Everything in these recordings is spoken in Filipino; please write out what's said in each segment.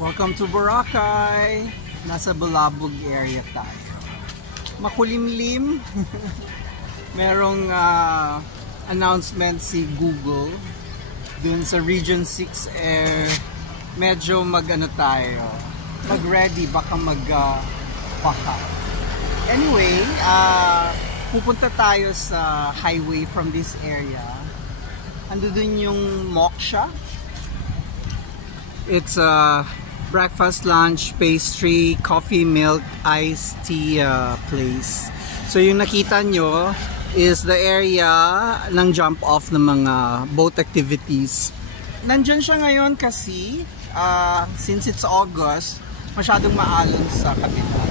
Welcome to Boracay! Nasa Bulabog area tayo. Makulimlim. Merong announcement si Google dun sa Region 6 medyo mag-ano tayo. Mag-ready, baka mag-baka. Anyway, pupunta tayo sa highway from this area. Ando dun yung Moksha. It's a breakfast, lunch, pastry, coffee, milk, iced tea place. So yung nakita nyo is the area ng jump off ng mga boat activities. Nandyan siya ngayon kasi since it's August, masyadong maalon sa kabila.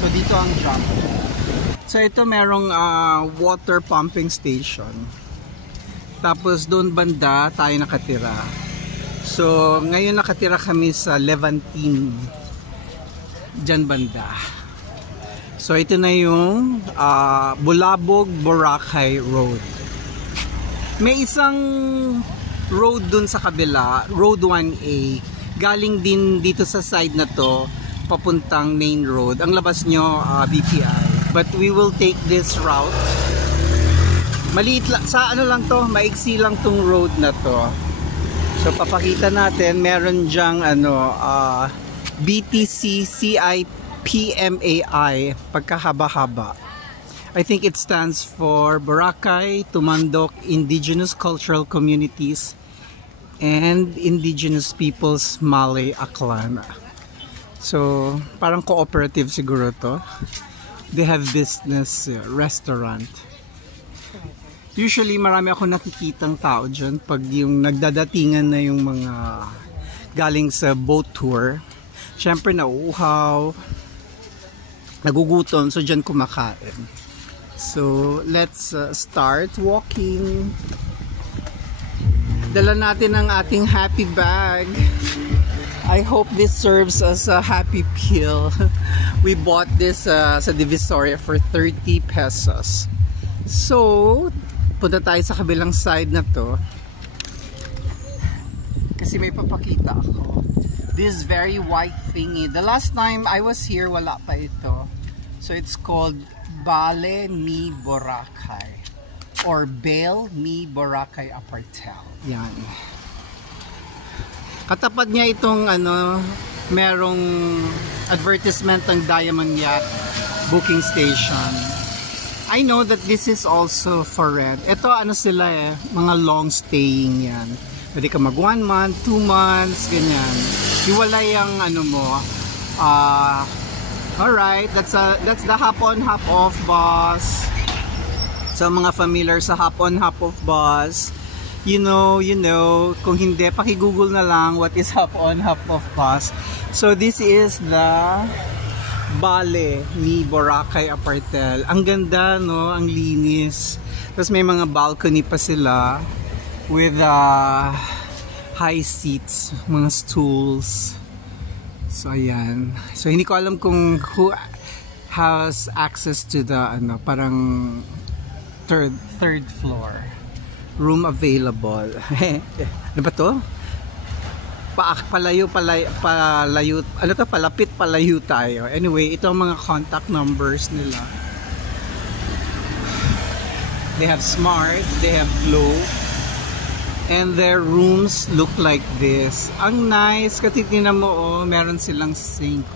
So dito ang jump off. So ito merong water pumping station. Tapos doon banda tayo nakatira. So, ngayon nakatira kami sa Levantine, dyan banda. So, ito na yung Bulabog Boracay Road. May isang road dun sa kabila, Road 1A. Galing din dito sa side na to, papuntang main road. Ang labas nyo, BPI. But we will take this route. Maliit lang, sa ano lang to, maiksi lang tong road na to. So papakita natin, meron dyang BTC CIPMAI, pagkahaba-haba. I think it stands for Boracay Tumandok Indigenous Cultural Communities and Indigenous Peoples Malay Aklan. So parang cooperative siguro to. They have business, restaurant. Usually marami ako nakikitang tao dyan pag yung nagdadatingan na yung mga galing sa boat tour. Siyempre nauuhaw, nagugutom, so dyan kumakain. So let's start walking. Dala natin ang ating happy bag. I hope this serves as a happy pill. We bought this sa Divisoria for 30 pesos. So punta tayo sa kabilang side na to kasi may papakita ako. This very white thingy, the last time I was here wala pa ito. So it's called Bale Mi Boracay or Bale Mi Boracay Apartel. Yan, katapat niya itong merong advertisement ng Diamond Yacht booking station. I know that this is also for rent. Ito sila mga long staying yan. Pwede ka mag 1 month, 2 months, ganyan. Iwalay ang mo. Alright, that's the hop on, hop off bus. Sa mga familiar sa hop on, hop off bus, you know, kung hindi, paki-google na lang what is hop on, hop off bus. So this is the Bale Mi Boracay Apartel. Ang ganda, no? Ang linis. Tapos may mga balcony pa sila with high seats, mga stools. So ayan. So hindi ko alam kung who has access to the parang third floor. Room available. Ano ba to? Palapit palayo tayo. Anyway, ito ang mga contact numbers nila. They have Smart, they have Globe, and their rooms look like this. Ang nice, kasi tingnan mo, meron silang sink.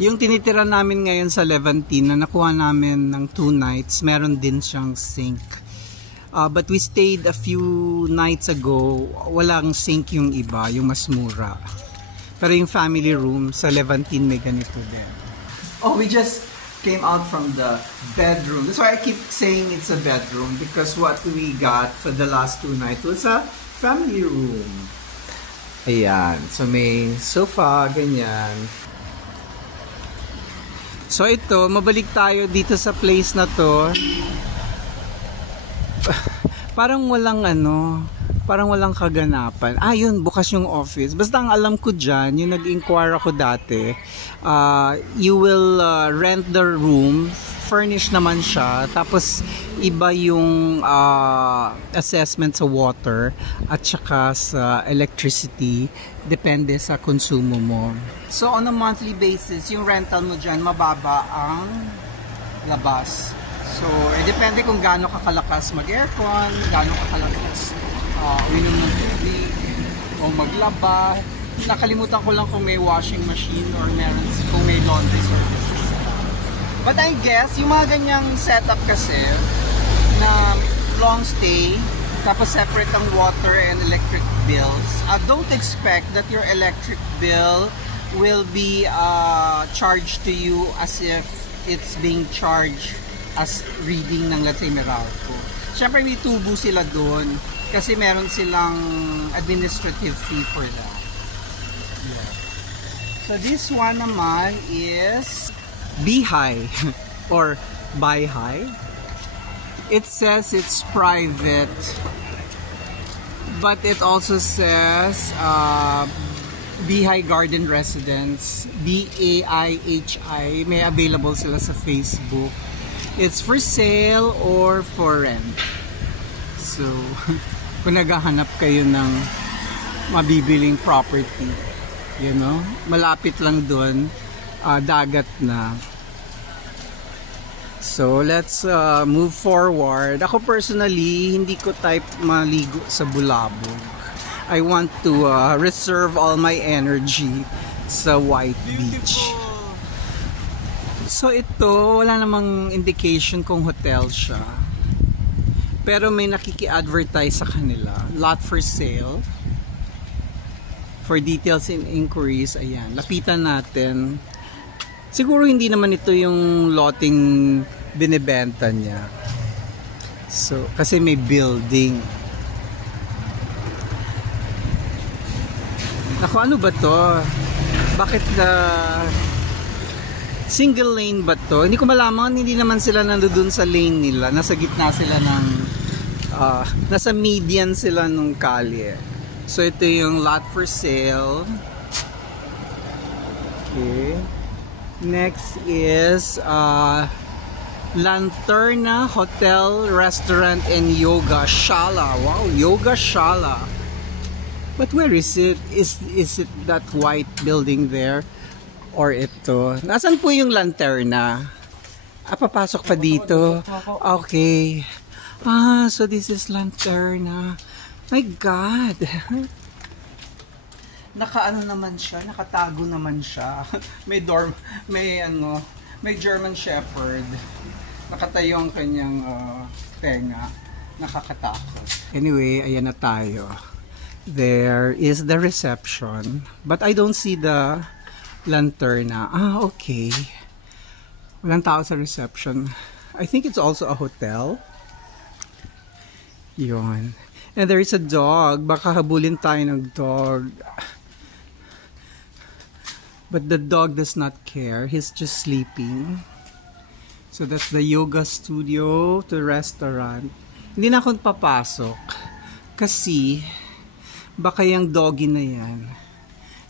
Yung tinitira namin ngayon sa Levantine na nakuha namin ng 2 nights, meron din siyang sink. But we stayed a few nights ago, walang sink yung iba, yung mas mura. Pero yung family room sa Levantine may ganito din. Oh, we just came out from the bedroom. That's why I keep saying it's a bedroom, because what we got for the last 2 nights was a family room. Ayan, so may sofa, ganyan. So ito, mabalik tayo dito sa place na to. Parang walang parang walang kaganapan. Yun, bukas yung office. Basta ang alam ko dyan, yung nag-inquire ako dati, you will rent the room furnished naman siya. Tapos iba yung assessment sa water at saka sa electricity. Depende sa konsumo mo. So on a monthly basis, yung rental mo dyan, mababa ang labas. So, depende kung gaano kakalakas mag-aircon, gaano kakalakas uminom ng tubig, o maglaba. Nakalimutan ko lang kung may washing machine or meron kung may laundry services. But I guess, yung mga ganyang setup kasi na long stay, tapos separate ang water and electric bills, don't expect that your electric bill will be charged to you as if it's being charged as reading ng, let's say, Meralco. Siyempre may tubo sila doon kasi meron silang administrative fee for that. Yeah. So this one naman is Bihai or Baihai. It says it's private, but it also says Bihai Garden Residence, BAIHI. May available sila sa Facebook. It's for sale or for rent. So, kung naghahanap kayo ng mabibiling property, you know, malapit lang doon, dagat na. So, let's move forward. Ako personally, hindi ko type maligo sa Bulabog. I want to reserve all my energy sa White Beach. So ito, wala namang indication kung hotel siya. Pero may nakiki-advertise sa kanila. Lot for sale. For details and inquiries, ayan. Lapitan natin. Siguro hindi naman ito yung lotting binibenta niya. So, kasi may building. Ako, ano ba to? Bakit single lane ba to? Hindi ko malaman, hindi naman sila nandoon sa lane nila. Nasa gitna sila ng nasa median sila nung kalye. So ito yung lot for sale. Okay. Next is Lanterna Hotel, Restaurant and Yoga Shala. Wow, Yoga Shala. But where is it? Is it that white building there? Or ito. Nasaan po yung lanterna? Papasok pa dito. Okay. So this is lanterna. My God. Nakaano naman siya, nakatago naman siya. May German Shepherd. Nakatayo ang kanyang tenga. Nakakatakot. Anyway, ayan na tayo. There is the reception. But I don't see the lanterna. Okay. Walang tao sa reception. I think it's also a hotel. Yun. And there is a dog. Baka habulin tayo ng dog. But the dog does not care. He's just sleeping. So that's the yoga studio to restaurant. Hindi na ako papasok. Kasi baka yung doggy na yan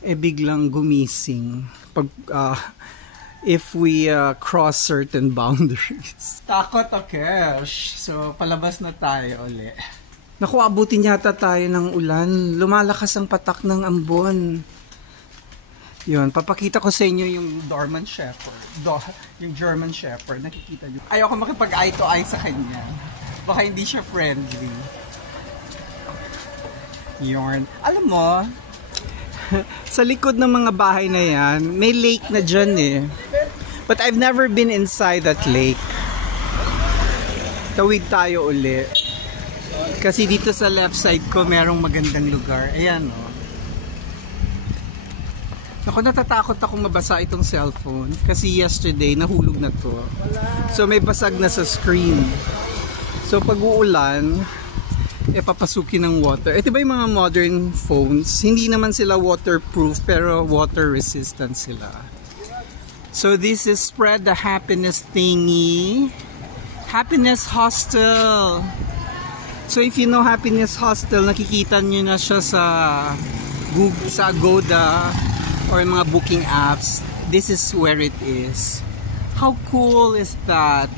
biglang gumising pag if we cross certain boundaries. Takot Kesh. So palabas na tayo uli. Naku, abutin yata tayo ng ulan. Lumalakas ang patak ng ambon. Yun, papakita ko sa inyo yung Dorman Shepherd. Yung German Shepherd, nakikita nyo. Ayoko makipag-eye to eye sa kanya. Baka hindi siya friendly. Yun. Alam mo, sa likod ng mga bahay na yan, may lake na dyan eh. But I've never been inside that lake. Tawid tayo uli. Kasi dito sa left side ko, merong magandang lugar. Ayan o. Ako, natatakot akong mabasa itong cellphone. Kasi yesterday, nahulog na to. So may basag na sa screen. So pag uulan, papasukin ng water. Ito ba yung mga modern phones? Hindi naman sila waterproof pero water resistant sila. So this is Spread the Happiness thingy. Happiness Hostel. So if you know Happiness Hostel, nakikita nyo na siya sa Google, sa Agoda or mga booking apps. This is where it is. How cool is that?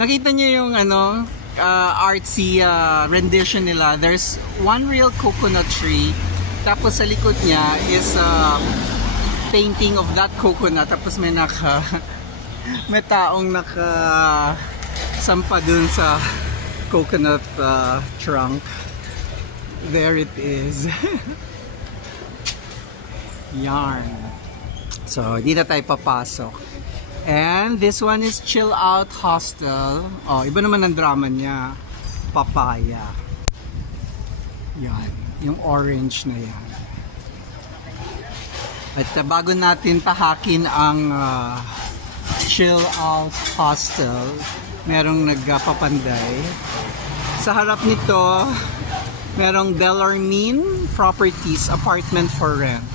Nakita niyo yung ano, artsy rendition nila. There's one real coconut tree. Tapos sa likod niya is painting of that coconut. Tapos may may taong sampa dun sa coconut trunk. There it is. Yarn. So, hindi na tayo papasok. And this one is Chill Out Hostel. Oh, iba naman ang drama niya. Papaya. Yan. Yung orange na yan. At bago natin tahakin ang Chill Out Hostel, merong nagpapanday. Sa harap nito, merong Bellarmine Properties Apartment for Rent.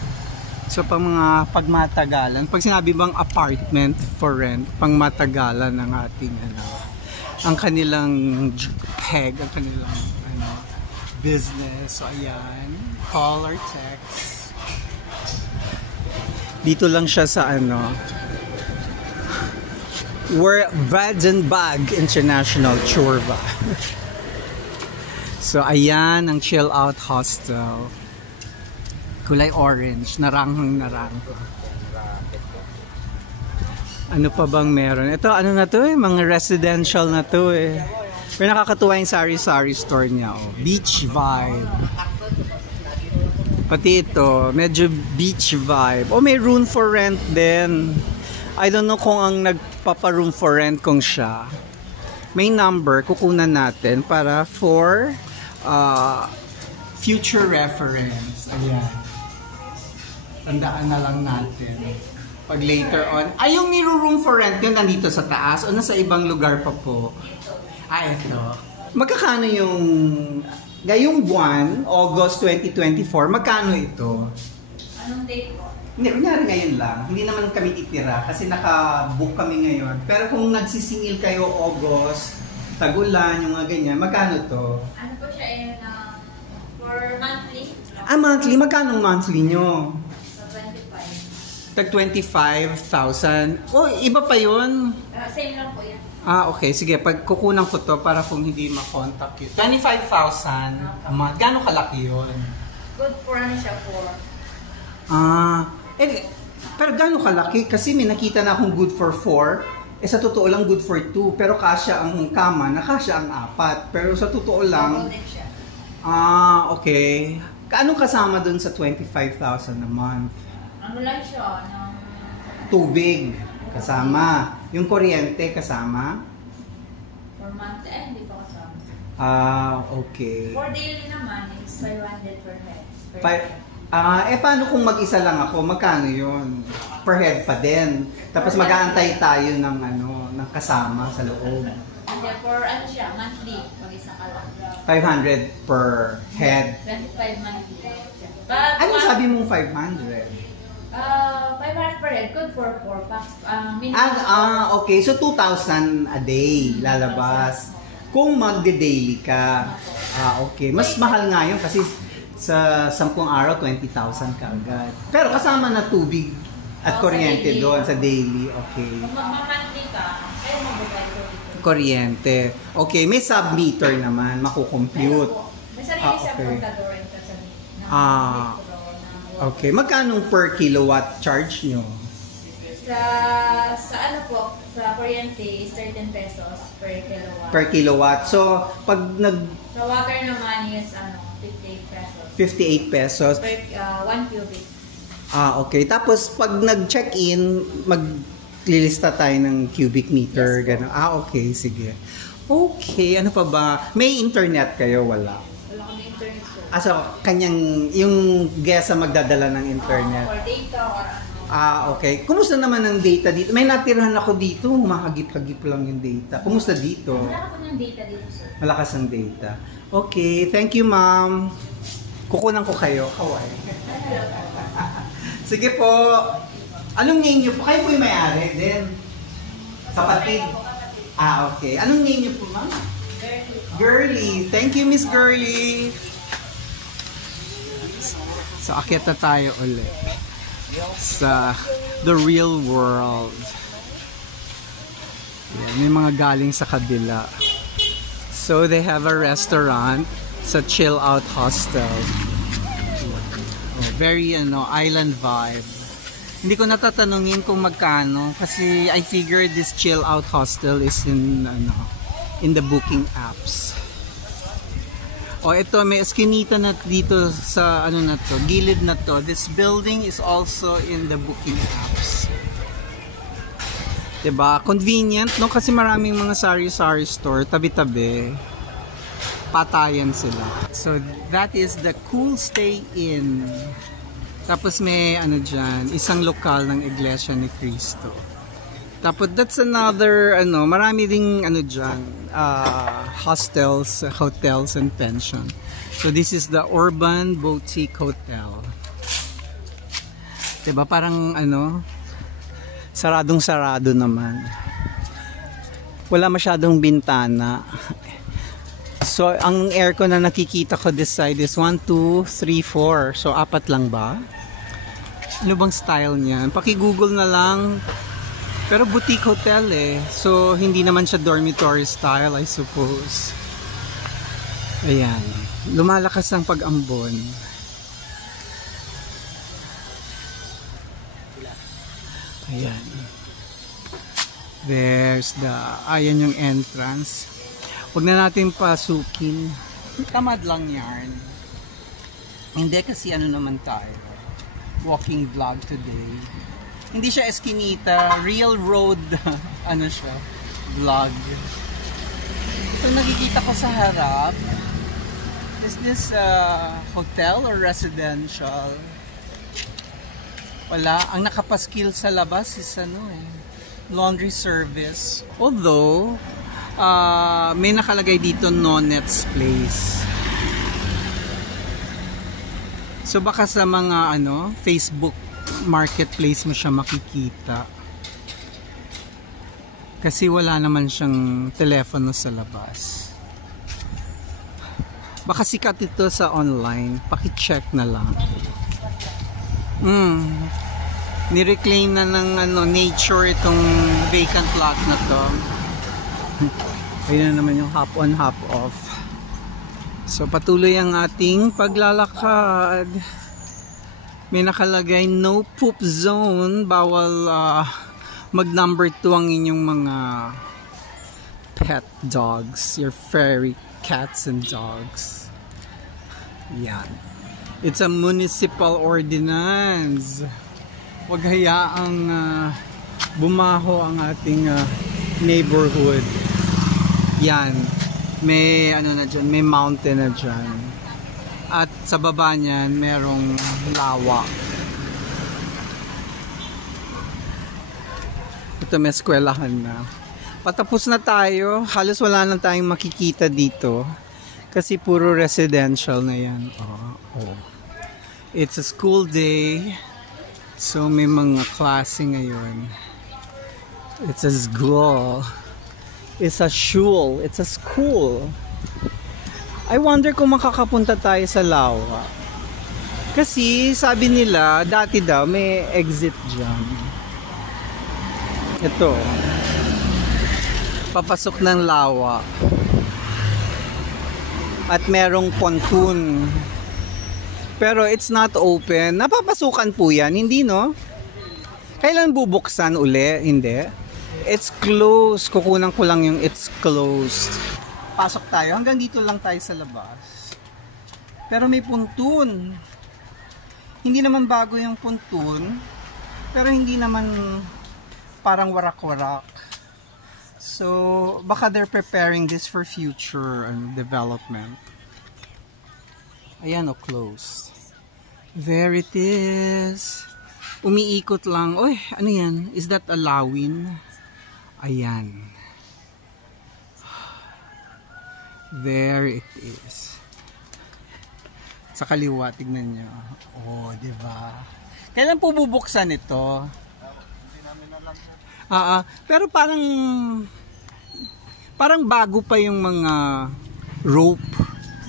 So, pagmatagalan, pag sinabi bang apartment for rent, pangmatagalan ng ating ang kanilang peg, ang kanilang business. So, ayan, call or text. Dito lang siya sa Vadenbag International Churva. So, ayan ang Chill Out Hostel. Kulay orange, naranghang-narangho. Ano pa bang meron? Ito, ano na to eh? Mga residential na to eh. Pero nakakatuwa yung sari-sari store niya. Oh. Beach vibe. Pati ito, medyo beach vibe. Oh, may room for rent din. I don't know kung ang nagpapa-room for rent kung siya. May number, kukunan natin para for future reference. Ayan. Tandaan na lang natin. Pag later on, yung niru-room for rent yun nandito sa taas o nasa ibang lugar pa po? Ito. Magkakano ngayong buwan, August 2024, magkano ito? Anong date po? Hindi, kunyari ngayon lang. Hindi naman kami titira kasi naka-book kami ngayon. Pero kung nagsisingil kayo August, tagulan, yung mga ganyan, magkano to? Ano po siya for monthly? Monthly? Magkano monthly nyo? Tag 25. 25,000. Oh, iba pa yun. Same lang po yan. Okay. Sige. Pag kukunan ko to para kung hindi makontak yun. 25,000 a month. Gano'ng kalaki yun? Good for siya for. Pero gano'ng kalaki? Kasi may nakita na akong good for 4. Sa totoo lang good for 2. Pero kasya ang kama, nakasya ang 4. Pero sa totoo lang... Okay. Anong kasama dun sa 25,000 a month? Ano lang siya, Tubig, kasama. Yung kuryente, kasama? For month, hindi pa kasama. Okay. For daily naman, is 500 per head. Paano kung mag-isa lang ako? Magkano yun? Per head pa din. Tapos mag-aantay tayo ng kasama sa loob. Hindi, for siya, monthly, mag-isa ka lang. 500 per head. 25 monthly. Ano sabi mong 500? 500 per head, good for 4 packs. Okay. So, 2,000 a day lalabas. Kung magde-daily ka. Okay. Mas mahal nga yun kasi sa 10 araw, 20,000 ka agad. Pero kasama na tubig at kuryente doon sa daily. Okay. Kung mag-monthly ka, kaya magbigay ko dito. Kuryente. Okay. May sub-meter naman. Makukompute. May sarili siyang contador sa Okay. Magkano per kilowatt charge nyo? Sa kuryente is 13 pesos per kilowatt. Per kilowatt. So, pag Sa water naman is 58 pesos. 58 pesos. Per 1 cubic. Okay. Tapos, pag nag-check-in, maglilista tayo ng cubic meter. Yes, Ganun. Okay. Sige. Okay. Ano pa ba? May internet kayo? Wala. Wala kami internet po. So, yung guest ang magdadala ng internet. For data or Okay. Kumusta naman ang data dito? May natirahan ako dito, humahagip-hagip lang yung data. Kumusta dito? Wala ko ng data dito, sir. Malakas ang data. Okay, thank you, ma'am. Kukunan ko kayo. Kaway. Sige po. Anong name niyo po? Kayo po yung may-ari din. Kapatid. Okay. Anong name niyo po, ma'am? Girly. Thank you, Miss Girly. So, akyat na tayo ulit sa the real world. Ayan, may mga galing sa kabila. So they have a restaurant sa Chill Out Hostel. Oh, very island vibe. Hindi ko natatanungin kung magkano kasi I figured this Chill Out Hostel is in the booking apps. Oh, ito may eskinita na dito sa na to, gilid na to. This building is also in the booking apps. Diba? Convenient, no? Kasi maraming mga sari-sari store, tabi-tabi. Patayan sila. So, that is the Cool Stay Inn. Tapos may, dyan, isang lokal ng Iglesia ni Cristo. Tapos, that's another, marami ding, dyan, hostels, hotels, and pension. So, this is the Urban Boutique Hotel. Diba? Parang, saradong-sarado naman. Wala masyadong bintana. So, ang aircon na nakikita ko this side is 1, 2, 3, 4. So, 4 lang ba? Ano bang style niyan? Paki-google na lang. Pero boutique hotel eh. So, hindi naman siya dormitory style, I suppose. Ayan. Lumalakas ang pag-ambon. Ayan. There's ayan yung entrance. Huwag na natin pasukin. Tamad lang yan. Hindi kasi naman tayo. Walking vlog today. Hindi siya eskinita. Real road siya. Vlog. Ito nakikita ko sa harap. Is this hotel or residential? Wala. Ang nakapaskil sa labas is laundry service. Although, may nakalagay dito Nonet's Place. So baka sa mga Facebook marketplace mo siya makikita. Kasi wala naman siyang telepono sa labas. Baka sikat ito sa online. Paki-check na lang. Nireclaim na ng nature itong vacant lot na to. Ayun na naman yung hop on, hop off. So patuloy ang ating paglalakad. May nakalagay no poop zone. Bawal mag number 2 ang inyong mga pet dogs. Your furry cats and dogs. Yan. It's a municipal ordinance. Huwag hayaang bumaho ang ating neighborhood. Yan. May na dyan, may mountain na dyan. At sa baba niyan, merong lawa. Ito may eskwelahan na. Patapos na tayo. Halos wala na tayong makikita dito. Kasi puro residential na yan. Oh. It's a school day. So may mga klase ngayon. It's a school. It's a shul. It's a school. I wonder kung makakapunta tayo sa lawa. Kasi sabi nila, dati daw may exit dyan. Ito. Papasok ng lawa. At merong pontoon. Pero it's not open. Napapasukan po yan. Hindi, no? Kailan bubuksan uli? Hindi. It's closed. Kukunan ko lang yung it's closed. Pasok tayo. Hanggang dito lang tayo sa labas. Pero may pontoon. Hindi naman bago yung pontoon. Pero hindi naman parang warak-warak. So, baka they're preparing this for future development. Ayan, closed. There it is. Umiikot lang. Oy, ano yan? Is that a lawin? Ayan. There it is. Sa kaliwa, tignan nyo. Oh, diba? Kailan po bubuksan ito? Hindi namin alam. Pero parang bago pa yung mga rope.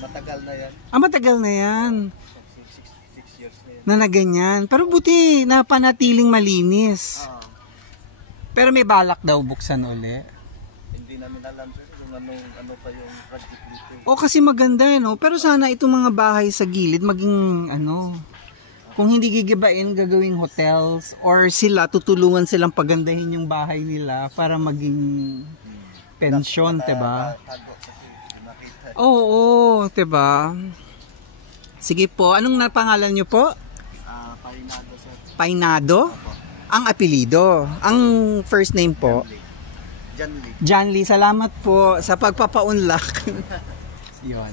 Matagal na yan. Matagal na yan. 6 years na yan. Na ganyan. Pero buti na panatiling malinis. Pero may balak daw buksan uli. Hindi namin alam sir kung ano pa yung project dito. O kasi maganda no, pero sana itong mga bahay sa gilid maging ano, kung hindi gigibain gagawing hotels or sila tutulungan silang pagandahin yung bahay nila para maging pensyon, 'di ba? Tago kasi nakita. Oo, 'di ba? Sige po, anong napangalan niyo po? Painado sir. Painado? Opo. Ang apelido. Ang first name po? John Lee. John Lee, salamat po sa pagpapaunlak. Yun.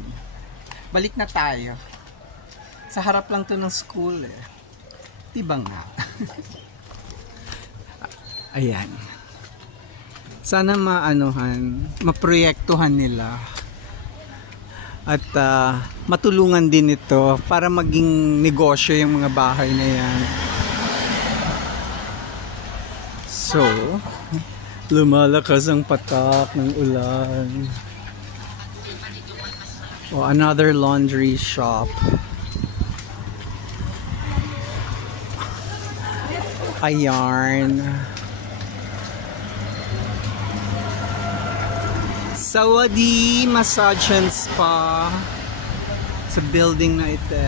Balik na tayo. Sa harap lang to ng school eh. Diba nga? Ayan. Sana maproyektuhan nila. At matulungan din ito para maging negosyo yung mga bahay na yan. So, lumalakas ang patak ng ulan. Oh, another laundry shop. Ayan. Sawadee Massage and Spa sa building na ito.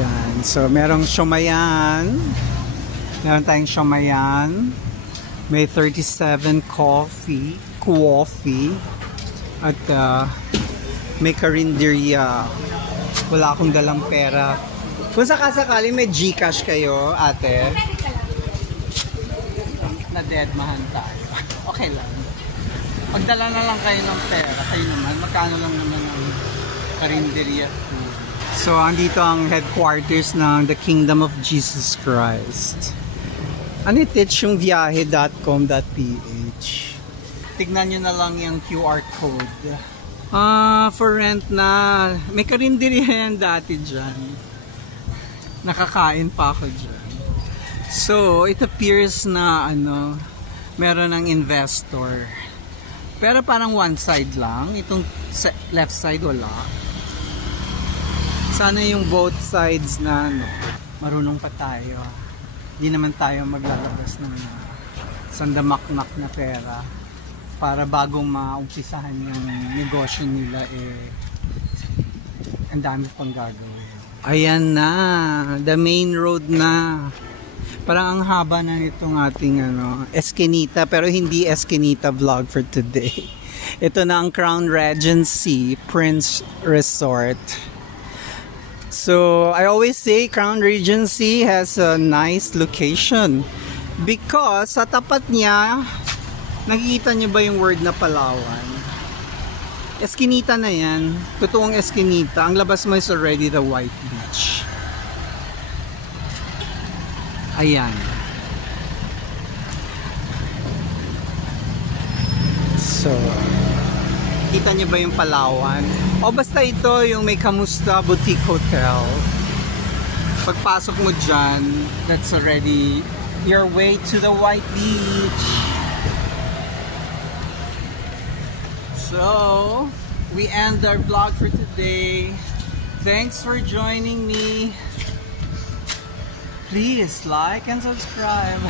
Yan. So, merong Shomayan. Meron tayong Shomayan. May 37 coffee. At may karinderya. Wala akong dalang pera. Kung sakasakali may GCash kayo, ate. Na-deadmahan tayo. Okay lang. Pagdala na lang kayo ng pera. Kayo naman, magkano lang naman ang karinderya food. So, andito ang headquarters ng The Kingdom of Jesus Christ. Anitich yung viahe.com.ph. Tignan nyo na lang yung QR code. For rent na. May karinderya yan dati dyan. Nakakain pa ako dyan. So, it appears na meron ng investor. Pero parang one side lang. Itong left side wala. Sana yung both sides na marunong pa tayo. Hindi naman tayo maglalabas ng sandamakmak na pera para bago maumpisahan yung negosyo nila ang dami pang gagawin. Ayan na, the main road na. Parang ang haba na nitong ating Eskinita, pero hindi Eskinita vlog for today. Ito na ang Crown Regency Prince Resort. So, I always say Crown Regency has a nice location because sa tapat niya, nakikita niyo ba yung word na Palawan? Eskinita na yan. Totoong Eskinita. Ang labas mo is already the White Beach. Ayan. So, kita niyo ba yung Palawan? O basta ito yung may Kamusta Boutique Hotel. Pagpasok mo dyan, that's already your way to the White Beach. So, we end our vlog for today. Thanks for joining me. Please like and subscribe.